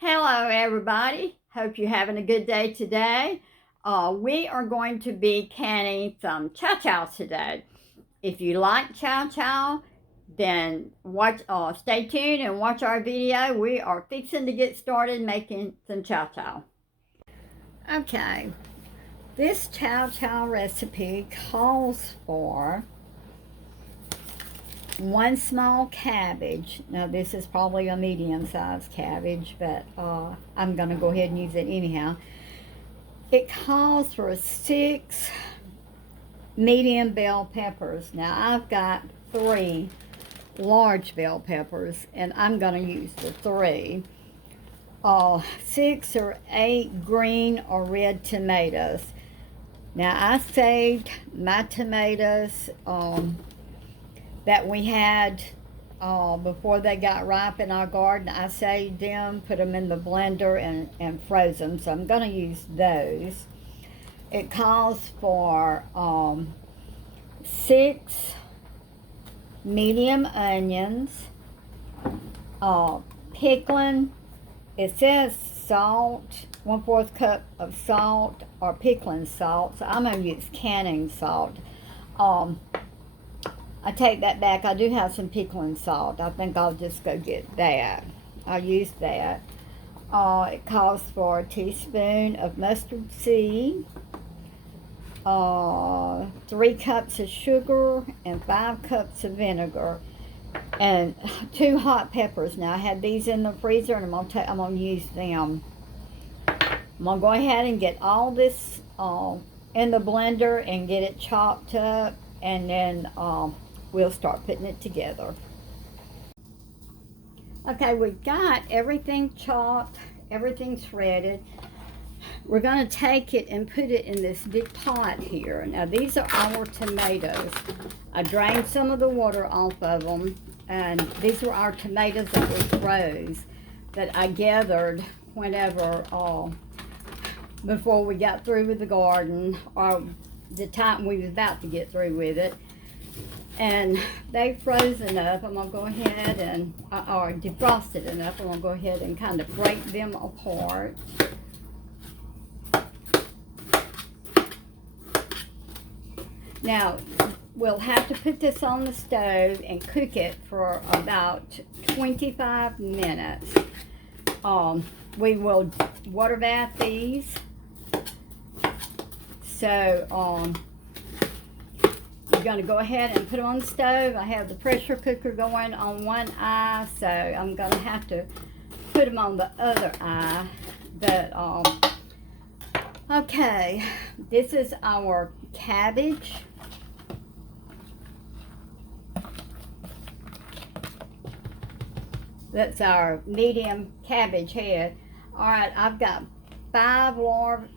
Hello everybody, hope you're having a good day today. We are going to be canning some Chow-Chow today. If you like Chow-Chow, then stay tuned and watch our video. We are fixing to get started making some Chow-Chow. Okay, this Chow-Chow recipe calls for 1 small cabbage. Now this is probably a medium-sized cabbage, but I'm going to go ahead and use it anyhow. It calls for 6 medium bell peppers. Now I've got 3 large bell peppers, and I'm going to use the 3. 6 or 8 green or red tomatoes. Now I saved my tomatoes that we had before they got ripe in our garden. I saved them, put them in the blender and froze them, so I'm going to use those. It calls for 6 medium onions, pickling. It says salt, 1/4 cup of salt or pickling salt, so I'm going to use canning salt. I take that back. I do have some pickling salt. I think I'll just go get that. I'll use that. It calls for a teaspoon of mustard seed, 3 cups of sugar, and 5 cups of vinegar, and 2 hot peppers. Now I had these in the freezer, and I'm gonna use them. I'm gonna go ahead and get all this in the blender and get it chopped up, and then we'll start putting it together. Okay, we've got everything chopped, everything shredded. We're going to take it and put it in this big pot here. Now these are our tomatoes. I drained some of the water off of them, and these were our tomatoes that we froze, that I gathered whenever before we got through with the garden, or the time we was about to get through with it. And they froze enough. I'm gonna go ahead and, or defrosted enough. I'm gonna go ahead and kind of break them apart. Now, we'll have to put this on the stove and cook it for about 25 minutes. We will water bath these. So, we're going to go ahead and put them on the stove. I have the pressure cooker going on one eye, so I'm going to have to put them on the other eye. But okay, this is our cabbage. That's our medium cabbage head. All right, I've got 5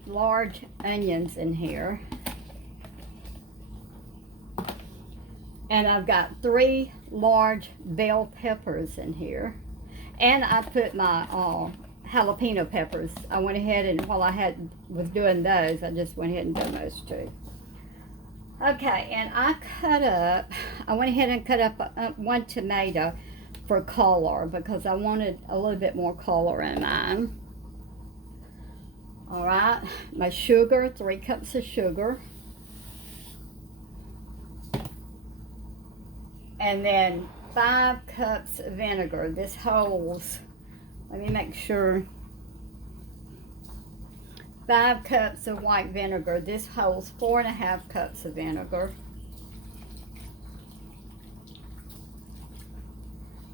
large onions in here. And I've got 3 large bell peppers in here. And I put my jalapeno peppers. I went ahead and while I was doing those, I just went ahead and done those too. Okay, and I went ahead and cut up 1 tomato for color, because I wanted a little bit more color in mine. All right, my sugar, 3 cups of sugar. And then 5 cups of vinegar. This holds, let me make sure, 5 cups of white vinegar. This holds 4.5 cups of vinegar.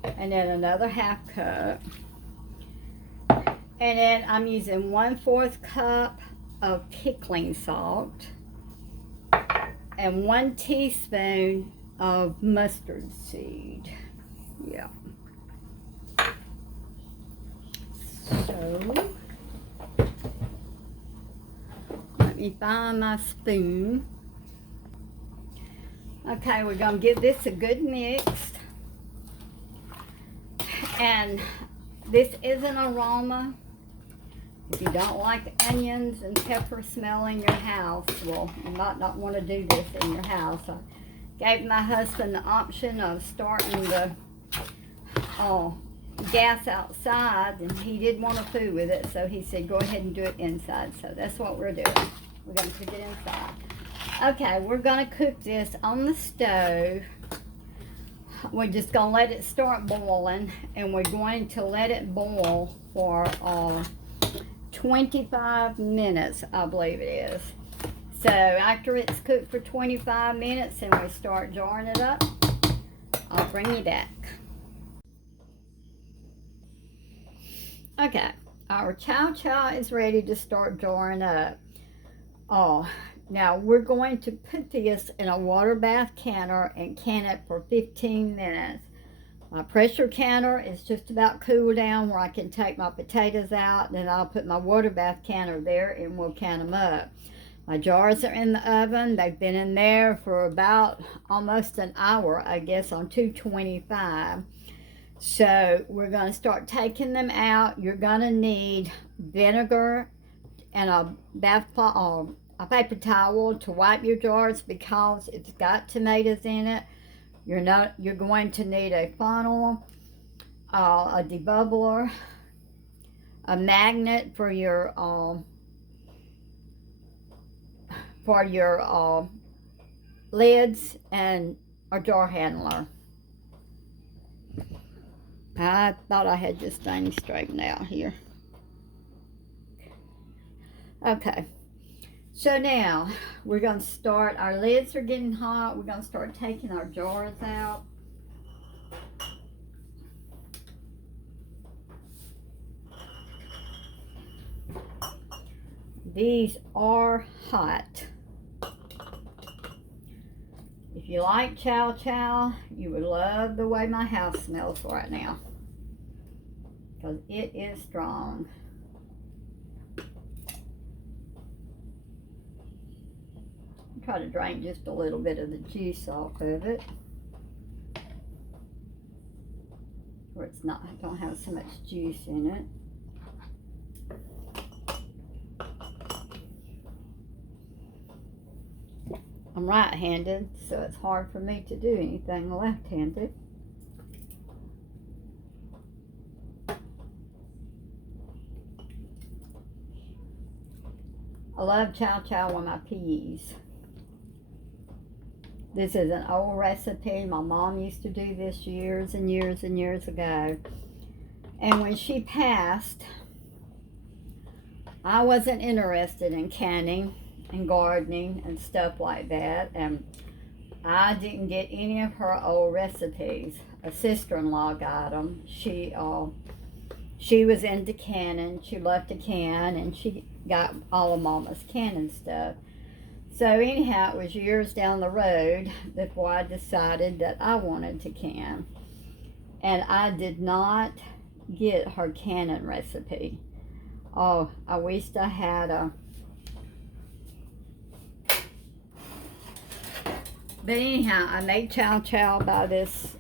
And then another 1/2 cup. And then I'm using 1/4 cup of pickling salt and 1 teaspoon of mustard seed. Yeah. So let me find my spoon. Okay, we're gonna give this a good mix. And this is an aroma. If you don't like onions and pepper smell in your house, well, you might not want to do this in your house. Gave my husband the option of starting the gas outside, and he didn't want to fool with it, so he said, go ahead and do it inside. So that's what we're doing. We're going to cook it inside. Okay, we're going to cook this on the stove. We're just going to let it start boiling, and we're going to let it boil for 25 minutes, I believe it is. So after it's cooked for 25 minutes and we start jarring it up, I'll bring you back. Okay, our Chow-Chow is ready to start jarring up. Now we're going to put this in a water bath canner and can it for 15 minutes. My pressure canner is just about cooled down where I can take my potatoes out, then I'll put my water bath canner there and we'll can them up. My jars are in the oven. They've been in there for about almost an hour, I guess, on 225. So we're going to start taking them out. You're going to need vinegar and a paper towel to wipe your jars because it's got tomatoes in it. You're going to need a funnel, a debubbler, a magnet for your lids, and a jar handler. I thought I had this thing straightened out here. Okay, so now we're going to start. Our lids are getting hot. We're going to start taking our jars out. These are hot. If you like Chow-Chow, you would love the way my house smells right now, because it is strong. Try to drain just a little bit of the juice off of it, where it's not, I don't have so much juice in it. I'm right-handed, so it's hard for me to do anything left-handed. I love Chow-Chow with my peas. This is an old recipe. My mom used to do this years and years and years ago. And when she passed, I wasn't interested in canning and gardening and stuff like that, and I didn't get any of her old recipes. A sister-in-law got them. She was into canning. She loved to can, and she got all of Mama's canning stuff. So anyhow, it was years down the road before I decided that I wanted to can, and I did not get her canning recipe. Oh, I wished I had a. But anyhow, I made Chow-Chow by this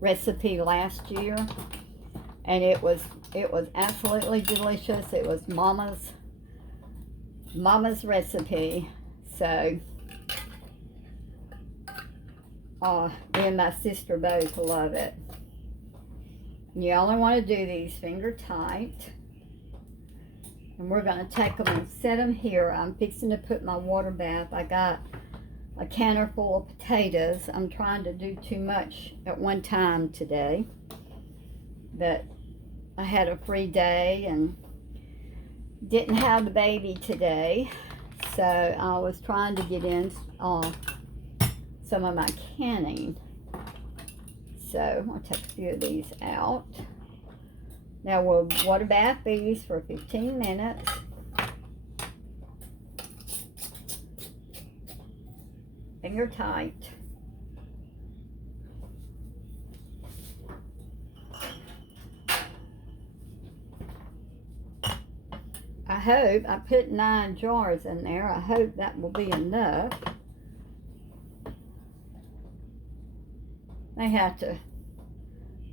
recipe last year, and it was absolutely delicious. It was Mama's recipe. So me and my sister both love it. You only want to do these finger tight, and we're going to take them and set them here. I'm fixing to put my water bath. I got a canner full of potatoes. I'm trying to do too much at one time today, but I had a free day and didn't have the baby today, so I was trying to get in some of my canning. So I'll take a few of these out. Now we'll water bath these for 15 minutes. Finger tight. I hope I put 9 jars in there. I hope that will be enough. May have to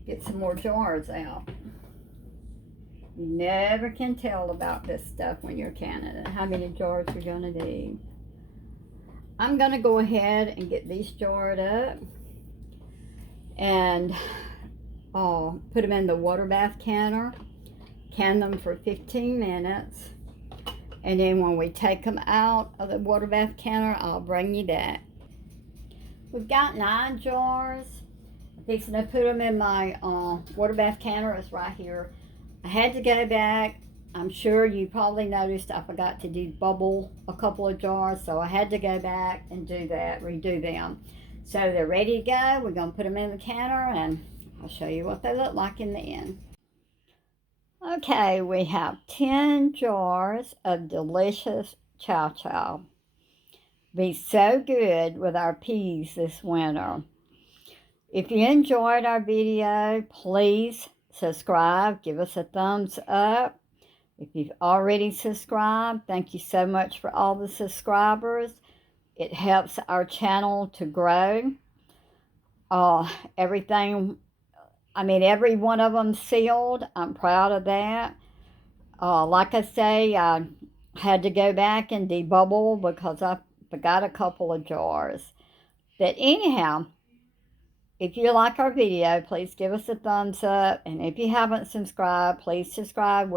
get some more jars out. You never can tell about this stuff when you're canning it, how many jars you're going to need. I'm going to go ahead and get these jarred up, and put them in the water bath canner, can them for 15 minutes, and then when we take them out of the water bath canner, I'll bring you that. We've got 9 jars. I'm fixing to put them in my water bath canner. It's right here. I had to go back. I'm sure you probably noticed I forgot to debubble a couple of jars, so I had to go back and do that, redo them. So they're ready to go. We're going to put them in the canner, and I'll show you what they look like in the end. Okay, we have 10 jars of delicious Chow-Chow. Be so good with our peas this winter. If you enjoyed our video, please subscribe. Give us a thumbs up. If you've already subscribed, thank you so much for all the subscribers. It helps our channel to grow. Every one of them sealed. I'm proud of that. Like I say, I had to go back and debubble because I forgot a couple of jars. But anyhow, if you like our video, please give us a thumbs up. And if you haven't subscribed, please subscribe.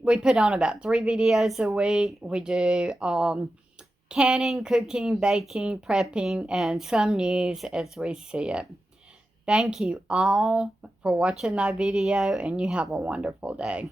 We put on about 3 videos a week. We do canning, cooking, baking, prepping, and some news as we see it. Thank you all for watching my video, and you have a wonderful day.